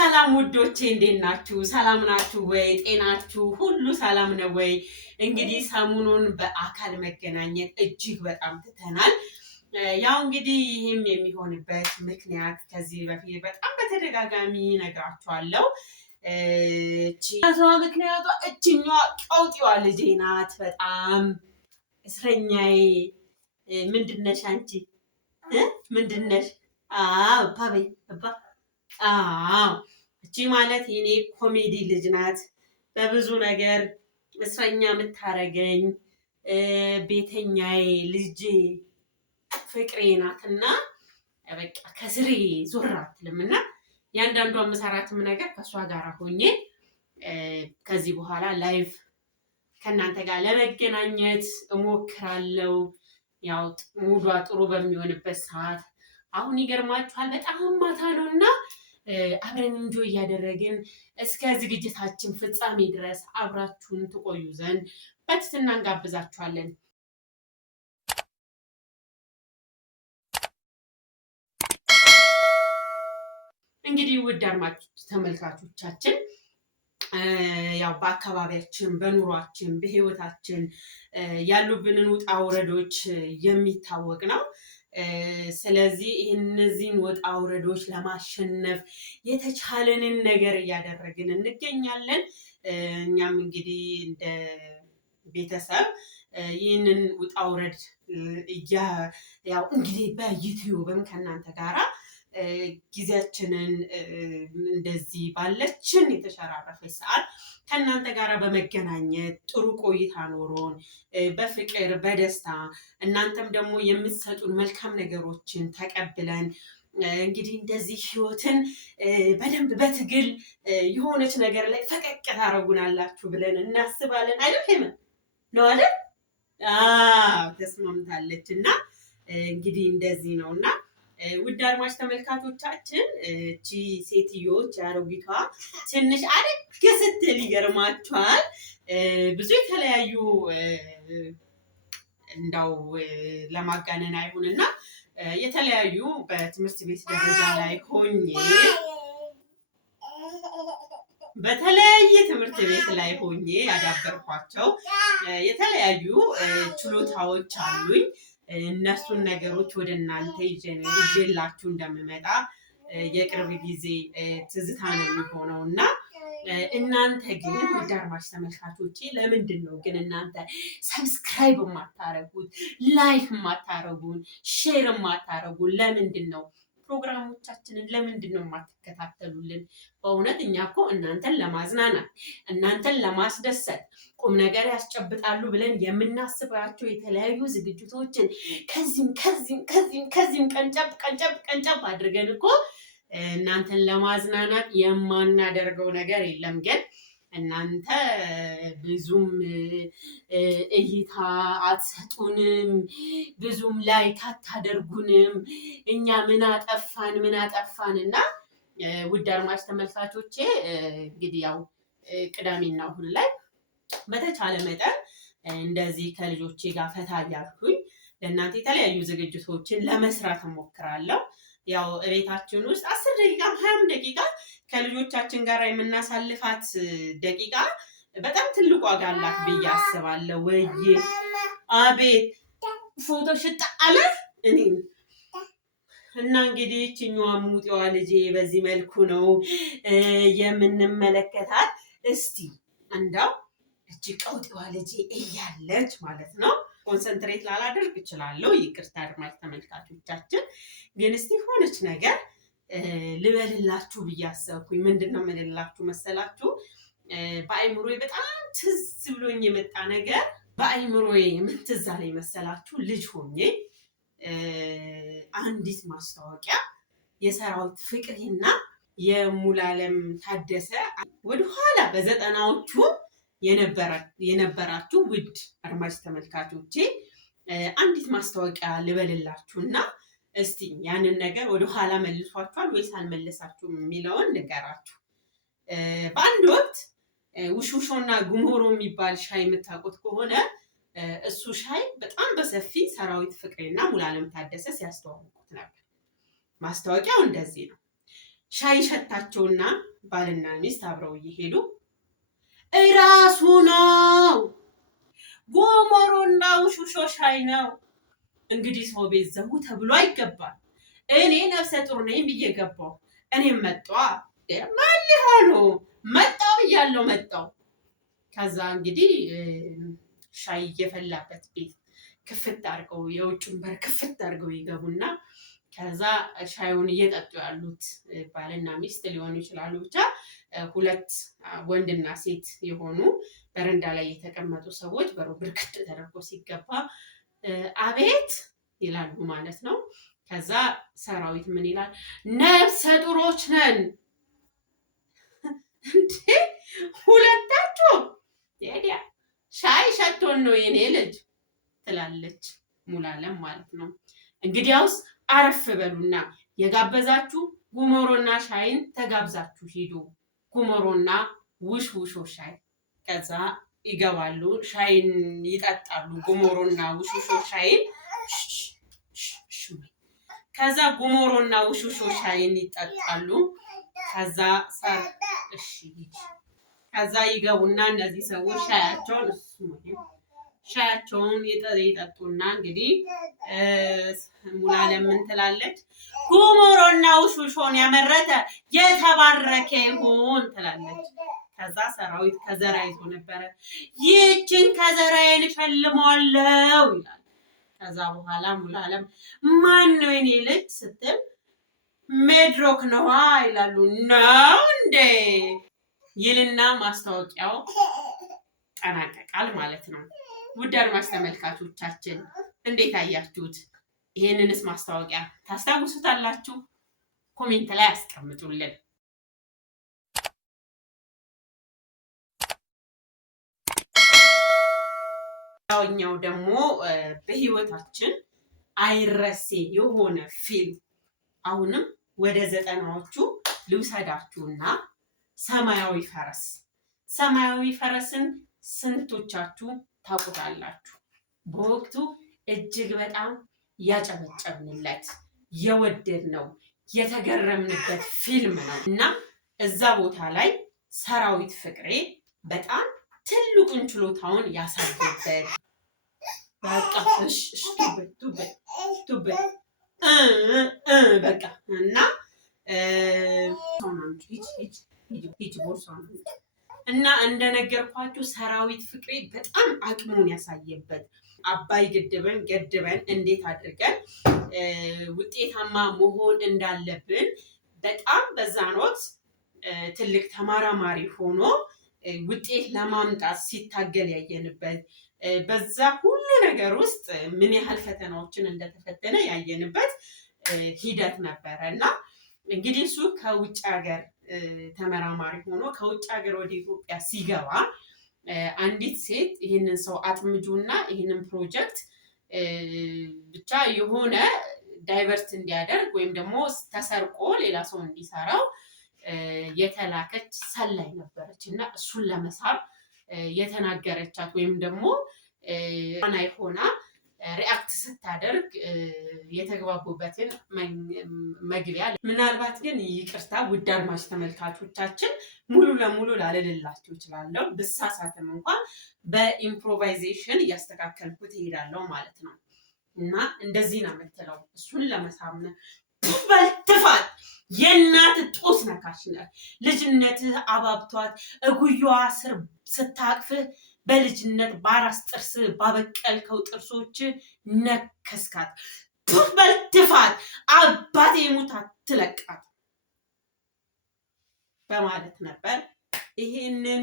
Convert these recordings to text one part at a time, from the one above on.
ሰላም ውዶቼ እንዴት ናችሁ? ሰላም ናችሁ ወይ? ጤናችሁ ሁሉ ሰላም ነው ወይ? እንግዲህ ሰሞኑን በአካል መገናኘት እጅግ በጣም ትተናል። ያው እንግዲህ ይህም የሚሆንበት ምክንያት ከዚህ በፊት በጣም በተደጋጋሚ ነግራችኋለሁ። ምክንያቷ እችኛዋ ቀውጢዋ ልጄ ናት። በጣም እስረኛዬ። ምንድነሽ አንቺ? ምንድነሽ? ባቤ እቺ ማለት የኔ ኮሜዲ ልጅ ናት። በብዙ ነገር እስረኛ የምታረገኝ ቤተኛዬ ልጄ ፍቅሬ ናትና በቃ ከስሬ ዞር አትልም እና ያንዳንዷ የምሰራትም ነገር ከእሷ ጋር ሆኜ ከዚህ በኋላ ላይቭ ከእናንተ ጋር ለመገናኘት እሞክራለሁ። ያው ሙዷ ጥሩ በሚሆንበት ሰዓት አሁን ይገርማችኋል በጣም ማታ ነው እና አብረን እንጆይ እያደረግን እስከ ዝግጅታችን ፍጻሜ ድረስ አብራችሁን ትቆዩ ዘንድ በትህትና እንጋብዛችኋለን። እንግዲህ ውድ አድማጭ ተመልካቾቻችን ያው በአካባቢያችን በኑሯችን በህይወታችን ያሉብንን ውጣ ውረዶች የሚታወቅ ነው። ስለዚህ እነዚህን ወጣ ውረዶች ለማሸነፍ የተቻለንን ነገር እያደረግን እንገኛለን። እኛም እንግዲህ እንደ ቤተሰብ ይህንን ውጣ ውረድ ያው እንግዲህ በዩቲዩብም ከእናንተ ጋራ ጊዜያችንን እንደዚህ ባለችን የተሸራረፈች ሰዓት ከእናንተ ጋር በመገናኘት ጥሩ ቆይታ ኖሮን በፍቅር በደስታ እናንተም ደግሞ የምትሰጡን መልካም ነገሮችን ተቀብለን እንግዲህ እንደዚህ ህይወትን በደንብ በትግል የሆነች ነገር ላይ ፈቀቅ ታረጉናላችሁ ብለን እናስባለን። አይደል ነው አይደል? ተስማምታለች እና እንግዲህ እንደዚህ ነውና ውድ አድማጭ ተመልካቾቻችን እቺ ሴትዮች አሮጊቷ ትንሽ አደግ ስትል ይገርማችኋል ብዙ የተለያዩ እንዳው ለማጋነን አይሁንና የተለያዩ በትምህርት ቤት ደረጃ ላይ ሆኜ በተለያየ ትምህርት ቤት ላይ ሆኜ ያዳበርኳቸው የተለያዩ ችሎታዎች አሉኝ። እነሱን ነገሮች ወደ እናንተ ይዤላችሁ እንደምመጣ የቅርብ ጊዜ ትዝታ ነው የሚሆነው እና እናንተ ግን ውድ አድማጭ ተመልካቾቼ ለምንድን ነው ግን እናንተ ሰብስክራይብ የማታረጉት? ላይክ የማታረጉን? ሼር የማታረጉን ለምንድን ነው? ፕሮግራሞቻችንን ለምንድን ነው የማትከታተሉልን? በእውነት እኛ እኮ እናንተን ለማዝናናት እናንተን ለማስደሰት ቁም ነገር ያስጨብጣሉ ብለን የምናስባቸው የተለያዩ ዝግጅቶችን ከዚህም ቀንጨብ አድርገን እኮ እናንተን ለማዝናናት የማናደርገው ነገር የለም። ግን እናንተ ብዙም እይታ አትሰጡንም፣ ብዙም ላይክ አታደርጉንም። እኛ ምን አጠፋን እና ውድ አድማጭ ተመልካቾቼ እንግዲህ ያው ቅዳሜና እሑድ ላይ በተቻለ መጠን እንደዚህ ከልጆቼ ጋር ፈታ እያልኩኝ ለእናንተ የተለያዩ ዝግጅቶችን ለመስራት እሞክራለሁ። ያው ቤታችን ውስጥ 10 ደቂቃ 20 ደቂቃ ከልጆቻችን ጋር የምናሳልፋት ደቂቃ በጣም ትልቅ ዋጋ አላት ብዬ አስባለሁ። ወይ አቤት ፎቶ ሽጣ አለ እኔ እና እንግዲህ እችኛዋ ሙጤዋ ልጄ በዚህ መልኩ ነው የምንመለከታት። እስቲ እንዳው እቺ ቀውጤዋ ልጄ እያለች ማለት ነው ኮንሰንትሬት ላላደርግ እችላለሁ። ይቅርታ አድማጭ ተመልካቾቻችን። ግን እስቲ ሆነች ነገር ልበልላችሁ ብዬ አሰብኩኝ። ምንድነው የምልላችሁ መሰላችሁ? በአይምሮዬ በጣም ትዝ ብሎኝ የመጣ ነገር በአይምሮዬ ምን ትዝ አለኝ መሰላችሁ? ልጅ ሆኜ አንዲት ማስታወቂያ የሰራዊት ፍቅሬና የሙሉዓለም ታደሰ ወደኋላ በ90ዎቹ የነበራችሁ ውድ አድማጭ ተመልካቾቼ አንዲት ማስታወቂያ ልበልላችሁና እስቲ ያንን ነገር ወደኋላ መልሷችኋል ወይስ አልመለሳችሁም የሚለውን ንገራችሁ። በአንድ ወቅት ውሽውሾና ጉሞሮ የሚባል ሻይ የምታውቁት ከሆነ እሱ ሻይ በጣም በሰፊ ሰራዊት ፍቅሬና ሙሉዓለም ታደሰ ሲያስተዋውቁት ነበር። ማስታወቂያው እንደዚህ ነው። ሻይ ሸታቸውና ባልና ሚስት አብረው እየሄዱ እራሱ ነው ጉሞሮና ውሽውሾ ሻይ ነው። እንግዲህ ሰው ቤት ዘው ተብሎ አይገባል። እኔ ነፍሰ ጡር ነኝ ብዬ ገባሁ። እኔም መጣ ማን ሊሆኑ መጣው ብያለሁ መጣው። ከዛ እንግዲህ ሻይ እየፈላበት ቤት ክፍት አድርገው የውጭን በር ክፍት አድርገው ይገቡና ከዛ ሻዩን እየጠጡ ያሉት ባልና ሚስት ሊሆኑ ይችላሉ። ብቻ ሁለት ወንድና ሴት የሆኑ በረንዳ ላይ የተቀመጡ ሰዎች በሩ ብርክት ተደርጎ ሲገባ አቤት ይላሉ ማለት ነው። ከዛ ሰራዊት ምን ይላል? ነፍሰ ጡሮች ነን እንዴ ሁለታችሁ? ታዲያ ሻይ ሸቶን ነው የኔ ልጅ ትላለች ሙሉዓለም ማለት ነው። እንግዲያውስ አረፍ በሉና የጋበዛችሁ ጉሞሮና ሻይን ተጋብዛችሁ ሂዱ። ጉሞሮና ውሽውሾ ሻይ። ከዛ ይገባሉ፣ ሻይን ይጠጣሉ። ጉሞሮና ውሽውሾ ሻይን ከዛ ጉሞሮና ውሽውሾ ሻይን ይጠጣሉ። ከዛ ይገቡና እነዚህ ሰዎች ሻያቸውን ይጠጡና እንግዲህ ሙሉዓለም ምን ትላለች? ጉሞሮና ውሽውሾን ያመረተ የተባረከ ይሁን ትላለች። ከዛ ሰራዊት ከዘራ ይዞ ነበረ። ይህችን ከዘራዬን እሸልመዋለሁ ይላል። ከዛ በኋላ ሙሉዓለም ማን ነው የኔ ልጅ ስትል ሜድሮክ ነዋ ይላሉ። ነው እንዴ ይልና ማስታወቂያው ጠናቀቃል ማለት ነው። ውድ አድማጭ ተመልካቾቻችን እንዴት አያችሁት? ይሄንንስ ማስታወቂያ ታስታውሱታላችሁ? ኮሜንት ላይ አስቀምጡልን። ኛው ደግሞ በህይወታችን አይረሴ የሆነ ፊልም አሁንም ወደ 90ዎቹ ልውሰዳችሁና ሰማያዊ ፈረስ። ሰማያዊ ፈረስን ስንቶቻችሁ ታውቁታላችሁ? በወቅቱ እጅግ በጣም ያጨበጨብንለት የወደድነው የተገረምንበት ፊልም ነው እና እዛ ቦታ ላይ ሰራዊት ፍቅሬ በጣም ትልቁን ችሎታውን ያሳየበት በቃ በቃ እና እንደነገርኳችሁ ሰራዊት ፍቅሬ በጣም አቅሙን ያሳየበት አባይ ግድብን ገድበን እንዴት አድርገን ውጤታማ መሆን እንዳለብን በጣም በዛን ወቅት ትልቅ ተመራማሪ ሆኖ ውጤት ለማምጣት ሲታገል ያየንበት በዛ ሁሉ ነገር ውስጥ ምን ያህል ፈተናዎችን እንደተፈተነ ያየንበት ሂደት ነበረ እና እንግዲህ እሱ ከውጭ ሀገር ተመራማሪ ሆኖ ከውጭ ሀገር ወደ ኢትዮጵያ ሲገባ አንዲት ሴት ይህንን ሰው አጥምጁና ይህንን ፕሮጀክት ብቻ የሆነ ዳይቨርት እንዲያደርግ ወይም ደግሞ ተሰርቆ ሌላ ሰው እንዲሰራው የተላከች ሰላይ ነበረች እና እሱን ለመሳብ የተናገረቻት ወይም ደግሞ ናይ ሆና ሪአክት ስታደርግ የተግባቡበትን መግቢያ ምናልባት ግን ይቅርታ ውድ አድማጭ ተመልካቾቻችን ሙሉ ለሙሉ ላልልላችሁ እችላለሁ። ብሳሳትም እንኳን በኢምፕሮቫይዜሽን እያስተካከልኩት እሄዳለሁ ማለት ነው እና እንደዚህ ነው የምትለው እሱን ለመሳብ በልትፋት የእናት ጦስ ነካሽ ነህ ልጅነትህ አባብቷት እጉያዋ ስር ስታቅፍህ በልጅነት ባራስ ጥርስ ባበቀልከው ጥርሶች ነከስካት። በልትፋት አባቴ ሙት አትለቃት በማለት ነበር ይሄንን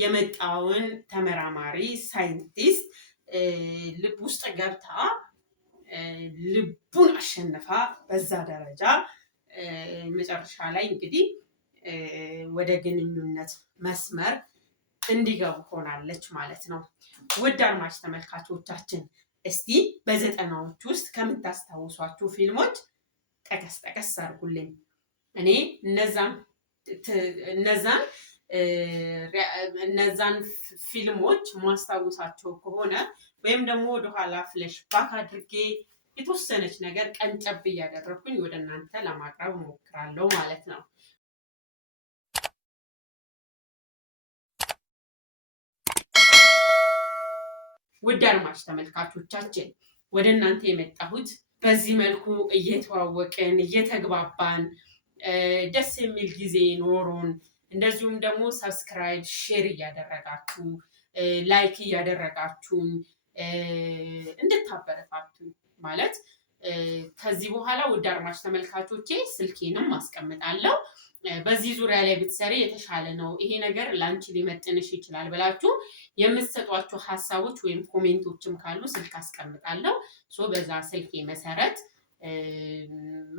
የመጣውን ተመራማሪ ሳይንቲስት ልብ ውስጥ ገብታ ልቡን አሸንፋ በዛ ደረጃ መጨረሻ ላይ እንግዲህ ወደ ግንኙነት መስመር እንዲገቡ ሆናለች ማለት ነው። ውድ አድማጭ ተመልካቾቻችን እስቲ በ90ዎቹ ውስጥ ከምታስታውሷቸው ፊልሞች ጠቀስ ጠቀስ አድርጉልኝ። እኔ እነዛን ፊልሞች ማስታወሳቸው ከሆነ ወይም ደግሞ ወደኋላ ፍለሽ ባክ አድርጌ የተወሰነች ነገር ቀንጨብ እያደረኩኝ ወደ እናንተ ለማቅረብ እሞክራለሁ ማለት ነው። ውድ አድማጭ ተመልካቾቻችን ወደ እናንተ የመጣሁት በዚህ መልኩ እየተዋወቅን እየተግባባን ደስ የሚል ጊዜ ኖሮን እንደዚሁም ደግሞ ሰብስክራይብ ሼር እያደረጋችሁ ላይክ እያደረጋችሁን እንድታበረታቱኝ ማለት ከዚህ በኋላ ውድ አድማጭ ተመልካቾቼ ስልኬንም አስቀምጣለሁ። በዚህ ዙሪያ ላይ ብትሰሪ የተሻለ ነው፣ ይሄ ነገር ላንቺ ሊመጥንሽ ይችላል ብላችሁ የምትሰጧቸው ሀሳቦች ወይም ኮሜንቶችም ካሉ ስልክ አስቀምጣለሁ። በዛ ስልኬ መሰረት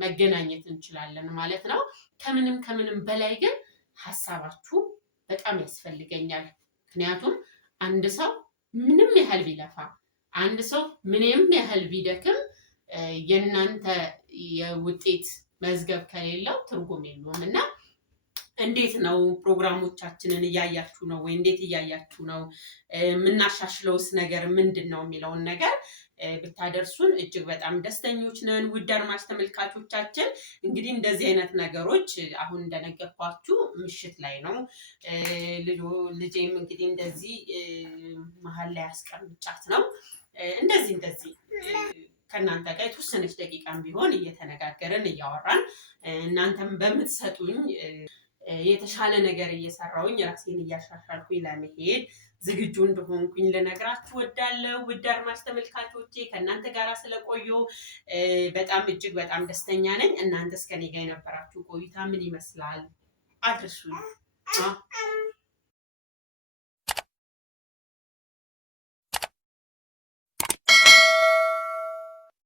መገናኘት እንችላለን ማለት ነው። ከምንም በላይ ግን ሀሳባችሁ በጣም ያስፈልገኛል። ምክንያቱም አንድ ሰው ምንም ያህል ቢለፋ አንድ ሰው ምንም ያህል ቢደክም የእናንተ የውጤት መዝገብ ከሌለው ትርጉም የለውም እና እንዴት ነው ፕሮግራሞቻችንን እያያችሁ ነው ወይ? እንዴት እያያችሁ ነው? የምናሻሽለውስ ነገር ምንድን ነው የሚለውን ነገር ብታደርሱን እጅግ በጣም ደስተኞች ነን። ውድ አድማጭ ተመልካቾቻችን እንግዲህ እንደዚህ አይነት ነገሮች አሁን እንደነገርኳችሁ ምሽት ላይ ነው። ልጄም እንግዲህ እንደዚህ መሀል ላይ አስቀምጫት ነው እንደዚህ ከእናንተ ጋር የተወሰነች ደቂቃም ቢሆን እየተነጋገርን እያወራን እናንተም በምትሰጡኝ የተሻለ ነገር እየሰራሁኝ ራሴን እያሻሻልኩኝ ለመሄድ ዝግጁ እንደሆንኩኝ ልነግራችሁ ወዳለሁ። ውድ አድማጭ ተመልካቾቼ ከእናንተ ጋር ስለቆየሁ በጣም እጅግ በጣም ደስተኛ ነኝ። እናንተስ ከኔ ጋር የነበራችሁ ቆይታ ምን ይመስላል? አድርሱኝ።